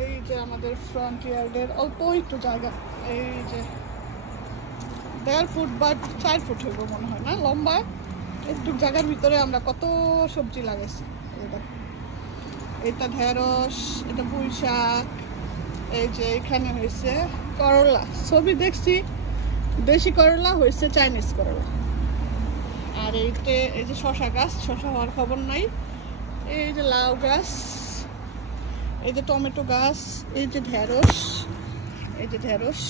এই যে আমাদের ফ্রন্ট ইয়ার্ডের অল্প একটু জায়গা, এই যে 1.5 ফুট বা 4 ফুট হইব মনে হয় না লম্বা, একটু জায়গার ভিতরে আমরা কত সবজি লাগাইছি। এটা ঢেঁড়স, এটা পুঁই শাক, এই যে এখানে হয়েছে করলা, ছবি দেখছি দেশি করলা, হয়েছে চাইনিজ করলা। আর এইতে এই যে শশা গাছ, শশা হওয়ার খবর নাই। এই যে লাউ গাছ, এই যে টমেটো গাছ, এই যে ঢেঁড়স, এই যে ঢেঁড়স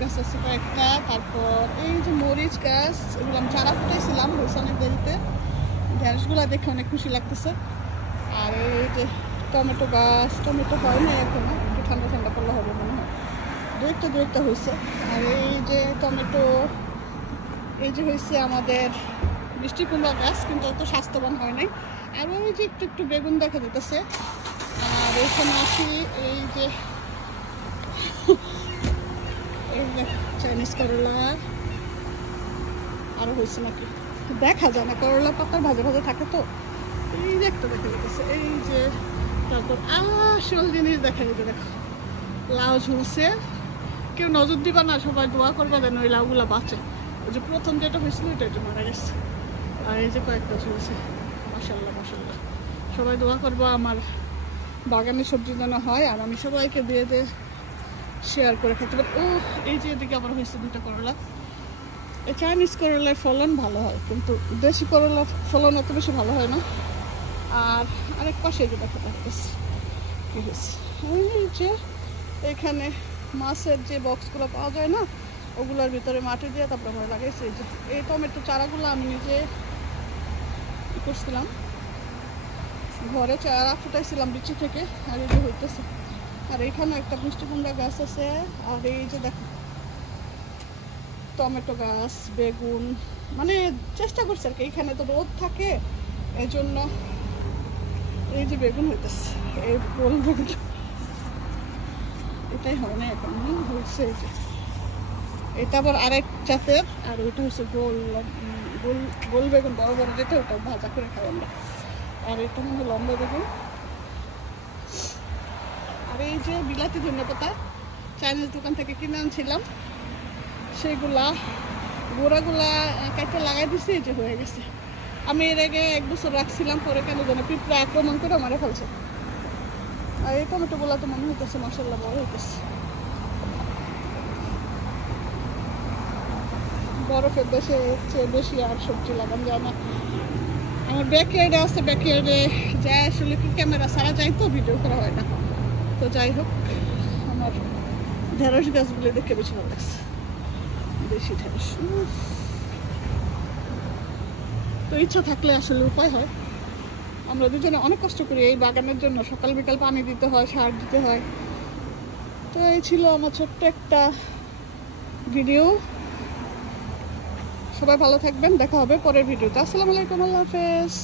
গাছ আছে কয়েকটা। তারপর এই যে মরিচ গাছ, এগুলো আমি চারা ফুটাইছিলাম রসুনের দেরিতে। ঢেঁড়সগুলো দেখে অনেক খুশি লাগতেছে। আর এই যে টমেটো গাছ, টমেটো হয় না এখনো, একটু ঠান্ডা ঠান্ডা করলে হবে মনে হয়, দু একটা হয়েছে। আর এই যে টমেটো, এই যে হয়েছে আমাদের মিষ্টি কুমড়া গাছ, কিন্তু অত স্বাস্থ্যবান হয় নাই। আর ওই যে একটু বেগুন দেখা দিতেছে। আর এখানে আসি এই যে চাইনিজ করলা আরো হয়েছে নাকি দেখা যায় না, করলা পাতা ভাজা ভাজা থাকে তো। এই যে একটা দেখা যেতেছে, এই যে তারপর আসল জিনিস দেখা যেতে, দেখো লাউ ঝুলছে। কেউ নজর দিবা না, সবাই দোয়া করবা যেন ওই লাউগুলা বাঁচে। ওই যে প্রথম যেটা হয়েছিল ওইটা একটু মারা গেছে। আর এই যে কয়েকটা ঝুলছে, মাশাআল্লাহ মাশাআল্লাহ। সবাই দোয়া করবা আমার বাগানের সবজি যেন হয়, আর আমি সবাইকে দিয়ে শেয়ার করে খেতে পারি। ও এই যে এদিকে আবার হয়েছে 2টা করলা। এই চাইনিজ করলার ফলন ভালো হয়, কিন্তু দেশি করলার ফলন অত বেশি ভালো হয় না। আর আরেক পাশে যে দেখো পারতেছি কি হয়েছে, এই যে এখানে মাছের যে বক্সগুলো পাওয়া যায় না, ওগুলোর ভিতরে মাটি দিয়ে তারপরে আমরা লাগাইছি। এই যে এই টমেটো চারাগুলো আমি নিজে করছিলাম, ঘরে চারা ফুটাইছিলাম বিচি থেকে। আর এই যে হইতেছে। আর এখানে একটা মিষ্টি কুমড়া গাছ আছে। আর এই যে দেখো টমেটো গাছ, বেগুন, মানে চেষ্টা করছি আর কি। এখানে তো রোদ থাকে, এই জন্য এই যে বেগুন হইতেছে, এই গোল বেগুন, এটাই হয় না এখন হচ্ছে। এই যে এটা আবার আরেক জাতের, আর ওইটা হচ্ছে গোল গোল গোল বেগুন, বড় বড় যেটা, ওটা ভাজা করে খাই আমরা। আর এটা মনে হয় লম্বা বেগুন। আর এই যে বিলাতি ধনেপাতা চাইনিজ দোকান থেকে কিনে আনছিলাম, সেগুলা গোড়াগুলা কাটতে লাগাই দিছি, এই যে হয়ে গেছে। আমি এর আগে 1 বছর রাখছিলাম, পরে কেন যেন পিঁপড়া আক্রমণ করে মারা ফেলছে। আর এই টমেটোগুলা তো মনে হইতেছে মাশাআল্লাহ বড় হইতেছে। বরফের দেশে চেয়ে বেশি আর সবজি লাগানো যায় না। আমার ব্যাকইয়ার্ডে আছে, ব্যাকইয়ার্ডে যায় আসলে কি ক্যামেরা ছাড়া যায় তো ভিডিও করা হয় না। তো যাই হোক, আমার ঢেঁড়স গাছগুলো দেখে বেশি ভালো লাগছে, দেশি ঢেঁড়স। তো ইচ্ছা থাকলে আসলে উপায় হয়। আমরা দুজনে অনেক কষ্ট করি এই বাগানের জন্য, সকাল বিকাল পানি দিতে হয়, সার দিতে হয়। তো এই ছিল আমার ছোট্ট একটা ভিডিও। সবাই ভালো থাকবেন, দেখা হবে পরের ভিডিওতে। আসসালামু আলাইকুম, আল্লাহ হাফেজ।